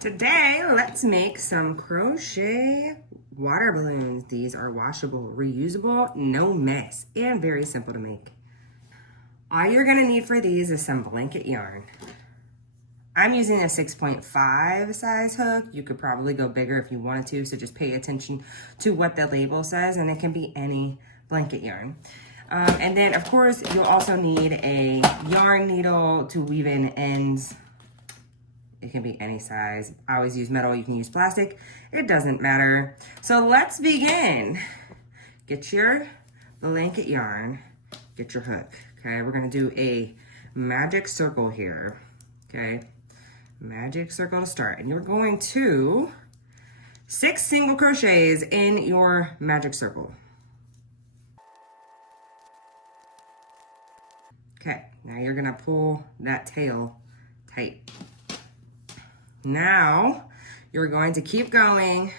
Today, let's make some crochet water balloons. These are washable, reusable, no mess, and very simple to make. All you're gonna need for these is some blanket yarn. I'm using a 6.5 size hook. You could probably go bigger if you wanted to, so just pay attention to what the label says, and it can be any blanket yarn. And then, of course, you'll also need a yarn needle to weave in ends. It can be any size. I always use metal, you can use plastic. It doesn't matter. So let's begin. Get your blanket yarn, get your hook, okay? We're gonna do a magic circle here, okay? Magic circle to start. And you're going to 6 single crochets in your magic circle. Okay, now you're gonna pull that tail tight. Now, you're going to keep going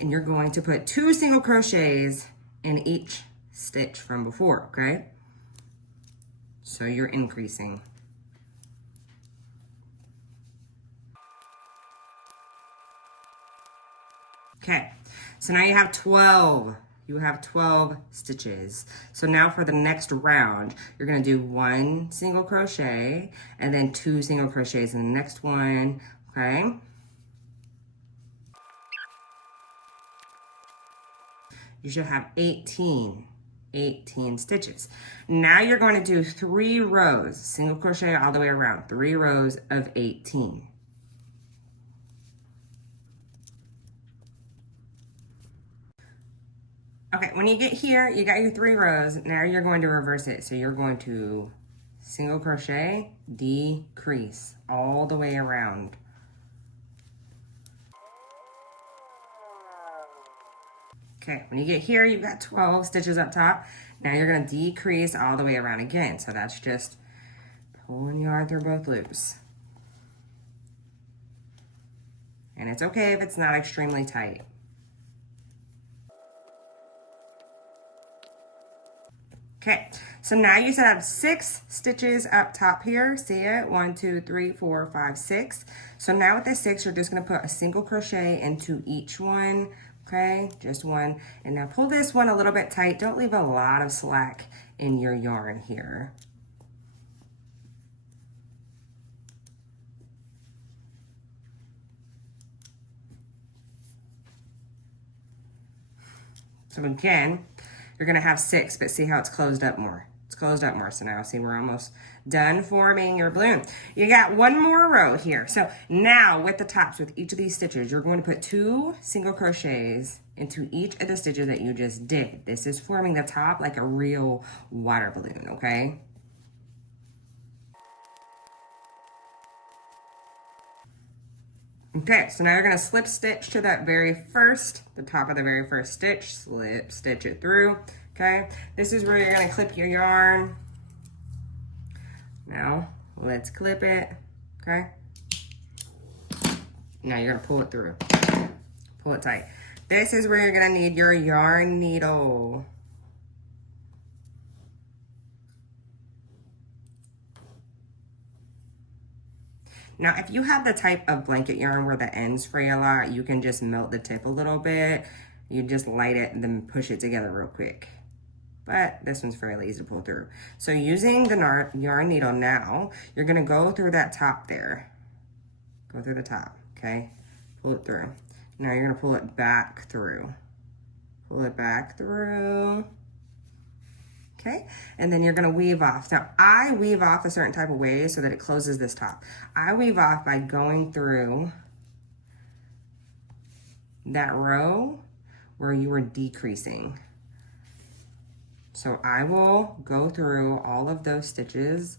and you're going to put 2 single crochets in each stitch from before, okay? So you're increasing. Okay, so now you have 12. You have 12 stitches. So now for the next round, you're gonna do 1 single crochet and then 2 single crochets in the next one, okay? You should have 18 stitches. Now you're going to do 3 rows, single crochet all the way around, 3 rows of 18. Okay, when you get here, you got your 3 rows. Now you're going to reverse it. So you're going to single crochet, decrease all the way around. Okay, when you get here, you've got 12 stitches up top. Now you're gonna decrease all the way around again. So that's just pulling yarn through both loops. And it's okay if it's not extremely tight. Okay, so now you should have 6 stitches up top here. See it? 1, 2, 3, 4, 5, 6. So now with the 6, you're just gonna put a single crochet into each one, okay? Just 1. And now pull this one a little bit tight. Don't leave a lot of slack in your yarn here. So again, you're gonna have 6, but see how it's closed up more. It's closed up more, so now see we're almost done forming your balloon. You got 1 more row here. So now with the tops, with each of these stitches, you're going to put 2 single crochets into each of the stitches that you just did. This is forming the top like a real water balloon, okay? Okay, so now you're gonna slip stitch to that the top of the very first stitch, slip stitch it through, okay? This is where you're gonna clip your yarn. Now, let's clip it, okay? Now you're gonna pull it through, pull it tight. This is where you're gonna need your yarn needle. Now, if you have the type of blanket yarn where the ends fray a lot, you can just melt the tip a little bit. You just light it and then push it together real quick. But this one's fairly easy to pull through. So using the yarn needle now, you're gonna go through that top there. Go through the top, okay? Pull it through. Now you're gonna pull it back through. Pull it back through. Okay, and then you're gonna weave off. Now, I weave off a certain type of way so that it closes this top. I weave off by going through that row where you were decreasing. So I will go through all of those stitches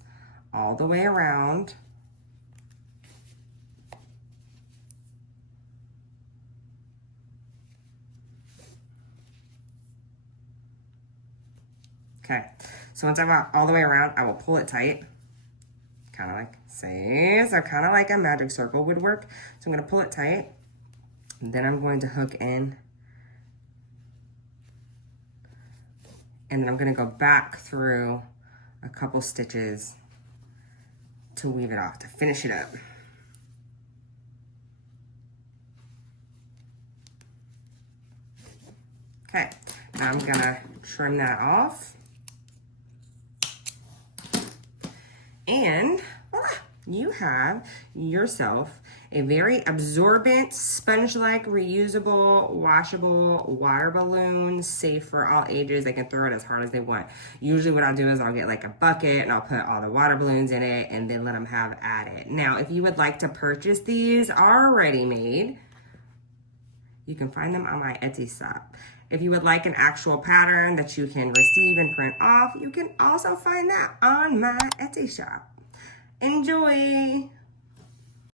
all the way around. Okay, so once I got all the way around, I will pull it tight. Kind of like, kind of like a magic circle would work. So I'm gonna pull it tight. And then I'm going to hook in. And then I'm gonna go back through a couple stitches to weave it off, to finish it up. Okay, now I'm gonna trim that off. And voila, you have yourself a very absorbent, sponge-like, reusable, washable water balloon, safe for all ages. They can throw it as hard as they want. Usually what I'll do is I'll get like a bucket and I'll put all the water balloons in it and then let them have at it. Now, if you would like to purchase these already made, you can find them on my Etsy shop. If you would like an actual pattern that you can receive and print off, you can also find that on my Etsy shop. Enjoy!